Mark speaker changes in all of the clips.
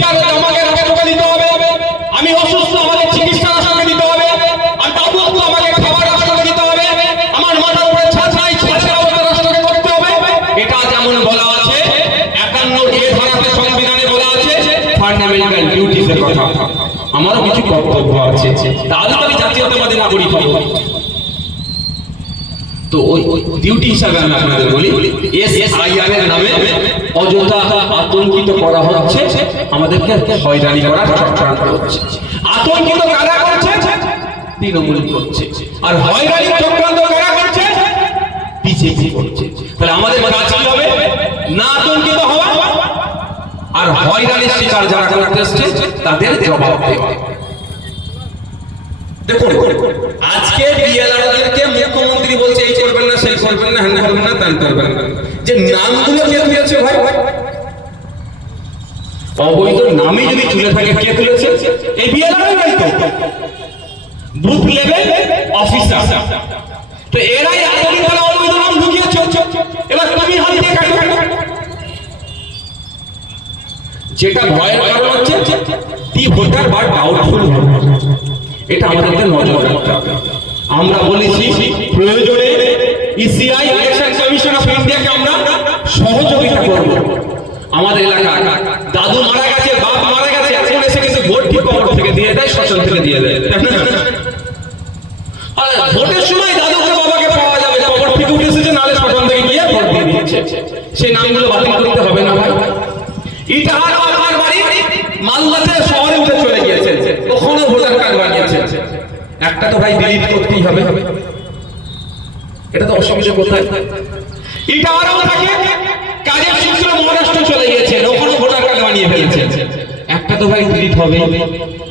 Speaker 1: Yang? তো ওই duty হিসাবে আমি আপনাদের বলি এসআইআর এর নামে অযথা আতঙ্কিত করা হচ্ছে, আমাদেরকে হয়রানি চক্রান্ত হচ্ছে। আতঙ্কিত কারা করছে? তৃণমূল করছে। আর হয়রানি চক্রান্ত কারা করছে? বিজেপি করছে। তাহলে আমাদের কাজ কি হবে? না আতঙ্কিত হওয়া। আর হয়রানির শিকার যারা করতে তাদের জবাব দেওয়া। দেখুন, আজকে বলছে এই করবেন না, সেই করবেন না হ্যান করবেন না ত্যান করবেন। না যে নামগুলো কে তুলেছে ভাই? অবৈধ নামে যদি তুলে থাকে, কে তুলেছে? এই বিএলআর নাই তো। বুথ লেভেল অফিসার তো এরাই এতদিন ধরে অবৈধ নাম ঢুকিয়েছে। এবার তুমি হাত দিয়ে কাটো। যেটা ভয়ের কারণ হচ্ছে দি ভোটার বা ডাউটফুল এটা আমাদেরকে নজর রাখতে হবে। আমরা বলেছি প্রয়োজনে ইসিআই ইলেকশন কমিশন অফ ইন্ডিয়াকে আমরা সহযোগিতা করব। আমাদের এলাকা দাদু মারা গেছে, বাপ মারা গেছে, এখন এসে কিন্তু ভোট ঠিক কবর থেকে দিয়ে দেয় শ্মশান থেকে দিয়ে দেয়। আর, ভোটের সময় দাদুকে বাবাকে পাওয়া যাবে কবর থেকে উঠে এসেছে, নালে শ্মশান থেকে গিয়ে ভোট দিয়ে দিচ্ছে সেই নামগুলো বাতিল করতে হবে না ভাই। ইটাহার আপনার বাড়ি মালদাতে শহরে উঠে চলে গিয়েছে। ওখানে ভোটার কার্ড বানিয়েছে। একটা তো ভাই ডিলিট করতেই হবে। এটা তো অসুবিধা কোথায়? ইটাহারও থাকে কাজের সূত্র মহারাষ্ট্র চলে গিয়েছে ওখানে ভোটার কার্ড বানিয়ে ফেলেছে একটা তো ভাই ডিলিট হবে।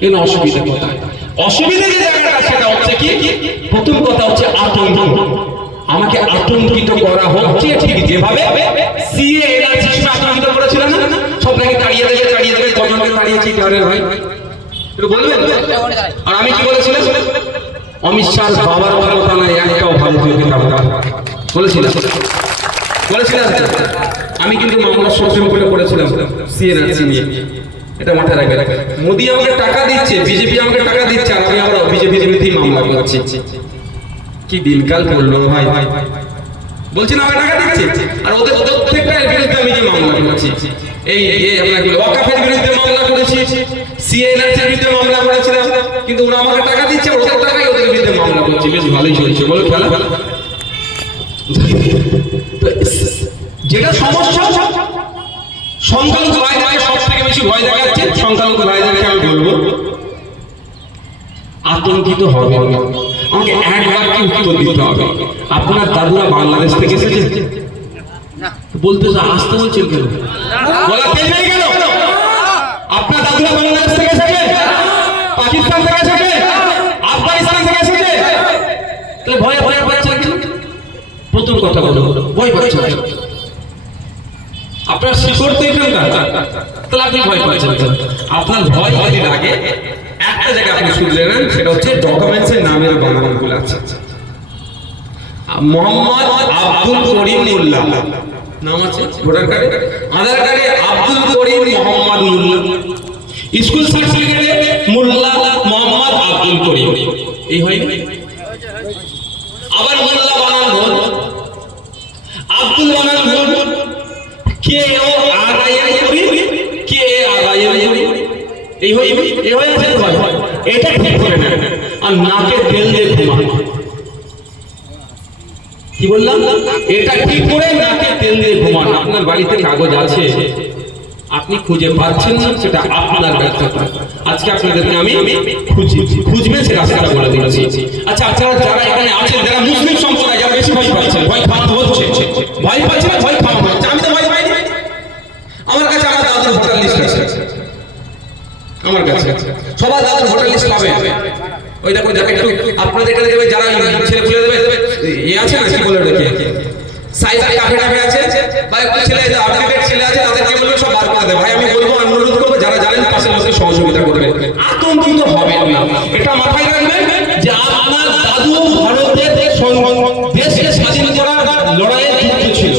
Speaker 1: এর অসুবিধা কোথায়? অসুবিধা যে জায়গাটা সেটা হচ্ছে কি? প্রথম কথা হচ্ছে আতঙ্ক। আমাকে আতঙ্কিত করা হচ্ছে ঠিক যেভাবে সিএ এনআরসি সময় আতঙ্কিত করেছিল না? সব নাকি তাড়িয়ে দেবে তাড়িয়ে দেবে কজনকে তাড়িয়েছি টারের ভাই বলবেন? আর আমি কি বলেছিলাম? অমিত শাহ বাবার ক্ষমতা নাই একটাও পারবে না। বলেছিলাম। বলেছিলাম আমি কিন্তু মামলা সুপ্রিম করে করেছিলাম সিএনআরসি নিয়ে। এটা মাথায় রাখবে। মোদি আমাকে টাকা দিচ্ছে বিজেপি আমাকে টাকা দিচ্ছে, আর আমি আবার বিজেপির বিরুদ্ধেই মামলা করছি। কি দিনকাল করল ভাই। বলছি না আমার টাকা দিচ্ছে। আর ওদের ওদের প্রত্যেকটার বিরুদ্ধে সমস্যা ভয় আমি বলব আতঙ্কিত হবে আমাকে একবার কি উত্তর দিতে হবে? আপনার দাদুরা বাংলাদেশ থেকে এসেছে? বলতে যে, আসতে বলছেন কেন আপনার দাদুরা বাংলাদেশ থেকে এসেছে? পাকিস্তান থেকে এসেছে? আফগানিস্তান থেকে এসেছে? তাহলে ভয়ে ভয়ে পাচ্ছেন কেন? প্রথম কথা বলো, ভয় পাচ্ছেন? আপনার শিকড় তো এখানকার। তাহলে আপনি ভয় পাচ্ছেন? আপনার ভয় যদি লাগে একটা জায়গায় আপনি শুনলে নেন সেটা হচ্ছে ডকুমেন্টস এর নামের বানানগুলো আছে। মোহাম্মদ আব্দুল করিম মোল্লা। নাম আছে? ভোটার কার্ডে? আধার কার্ডে আব্দুল করিম মোহাম্মদ মোল্লা স্কুল সার্টিফিকেটে মোল্লা মোহাম্মদ আব্দুল করিম। এই হয় আবার মোল্লা বানান ভুল আব্দুল বানান ভুল K O R I N করি কে এ আর আই এন করি এই হই এই হয়ে এটা ঠিক করে না আর নাকে তেল দিয়ে ঘুমান। কি বললাম? এটা ঠিক করে নাকে তেল দিয়ে ঘুমান? আপনার বাড়িতে কাগজ আছে। আপনি খুঁজে পাচ্ছেন না, সেটা আপনার ব্যর্থতা। আজকে আপনাদেরকে আমি খুঁজি। খুঁজবেন সে রাস্তাটা বলে দিচ্ছি। আচ্ছা আপনারা যারা এখানে আছেন, যারা মুসলিম সম্প্রদায়, যারা বেশি ভয় পাচ্ছেন, ভয় খাওয়ানো হচ্ছে। ভয় পাচ্ছে না, ভয় খাওয়ানো হচ্ছে আমি তো ভয় পাইনি আমার কাছে আমার দাদুর ভোটার লিস্ট আছে। আমার কাছে। সবার দাদুর ভোটার লিস্ট পাবে। ওই দেখো যারা একটু আপনাদের এখানে যাবে, যারা ছেলে খুলে দেবে এ আছে না কি বলে রেখে সাইবার কাফে কাফে আছে একটু ছেলে আপডেটেড ছেলে আছে, তাদেরকে বলবে সব বার করে দেবে। ভাই, আমি বলব, অনুরোধ করব, যারা জানেন পাশের লোকের সহযোগিতা করবেন আতঙ্কিত হবেন না। এটা মাথায় রাখবেন যে আপনার দাদু ভারতের দেশকে স্বাধীন করার লড়াইয়ে যুক্ত ছিল।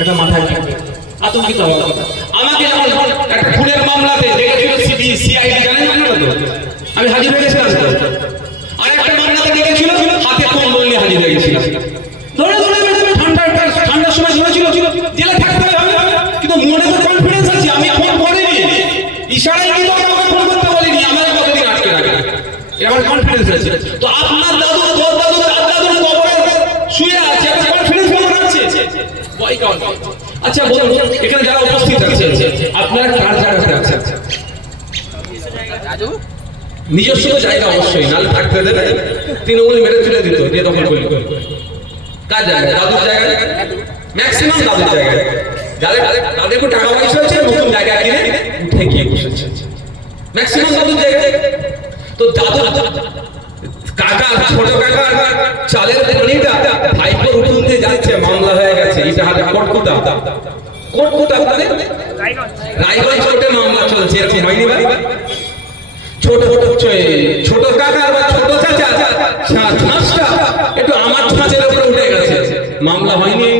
Speaker 1: এটা মাথায় রাখবেন আতঙ্কিত কথা আমাকে একটা খুনের মামলাতে ডেকেছিল সিবি, সিআইডি, জানেন আমি হাজির হয়ে গেছিলাম তো আর একটা মামলাতে ডেকেছিল হাতে কম্বল নিয়ে হাজির হয়ে গেছিলাম ধরে ধরে ধরে ঠান্ডা ঠান্ডার সময় ধরেছিল জেলে থাকতে হবে কিন্তু মনে তো কনফিডেন্স আছে আমি ফোন করিনি ইশারায় কিন্তু আমাকে ফোন করতে বলিনি আমার কতদিন আটকে রাখে এটা আমার কনফিডেন্স আছে। তো আপনার দাদু তোর দাদু তার দাদুর কবরে শুয়ে আছে আপনার কনফিডেন্স কেমন আছে ভয় কারণ আচ্ছা বলুন এখানে যারা উপস্থিত আছে আপনারা কার জায়গাতে আছেন? নিজস্ব তো জায়গা অবশ্যই নালে থাকতে দেবে। তৃণমূল মেরে তুলে দিত দিয়ে দখল করলি কার জায়গায় দাদুর জায়গায় ম্যাক্সিমাম দাদুর জায়গায় যাদের তাদের টাকা পয়সা আছে নতুন জায়গা কিনে উঠে গিয়ে বসেছে। ম্যাক্সিমাম দাদুর জায়গায় তো কাকা, ছোট কাকা, চালের ভাইপোর উঠুন দিয়ে যাচ্ছে, মামলা হয়ে গেছে, এটা হাতে কোটকুটা। কোটকুটা মানে? রায়গঞ্জ মামলা চলছে, এরকম হয়নি ভাই? ছোট ছোট ছোট কাকা বা ছোট চাচা ছাঁচটা একটু আমার ছাঁচের উপরে উঠে গেছে। মামলা হয়নি।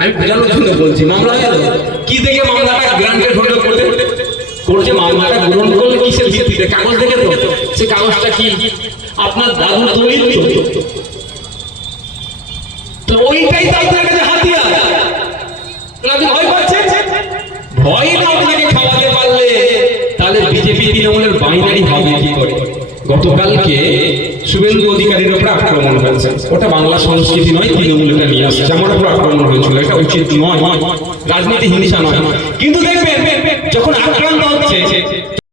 Speaker 1: আমি বোঝানোর জন্য বলছি, মামলা হয়ে কি দেখে মামলাটা গ্রান্টেড হলো করতে মামলাটা গ্রহণ করলে কিসের ভিত্তিতে কাগজ দেখে তো? সে কাগজটা কি? আপনার দাদু দলিল তো। ওইটাই তো আপনার কাছে হাতিয়ার। আপনি ভয় পাচ্ছেন ভয় না আপনাকে খাওয়াতে পারলে, তাহলে বিজেপি তৃণমূলের বাইনারি হবে কি করে? গতকালকে শুভেন্দু অধিকারীর উপরে আক্রমণ হয়েছে। ওটা বাংলা সংস্কৃতি নয়, তৃণমূল এটা নিয়ে আসছে। আমার উপর আক্রমণ হয়েছিল, এটা উচিত নয়। রাজনীতি হিংসা নয়। কিন্তু দেখবেন যখন আক্রান্ত হচ্ছে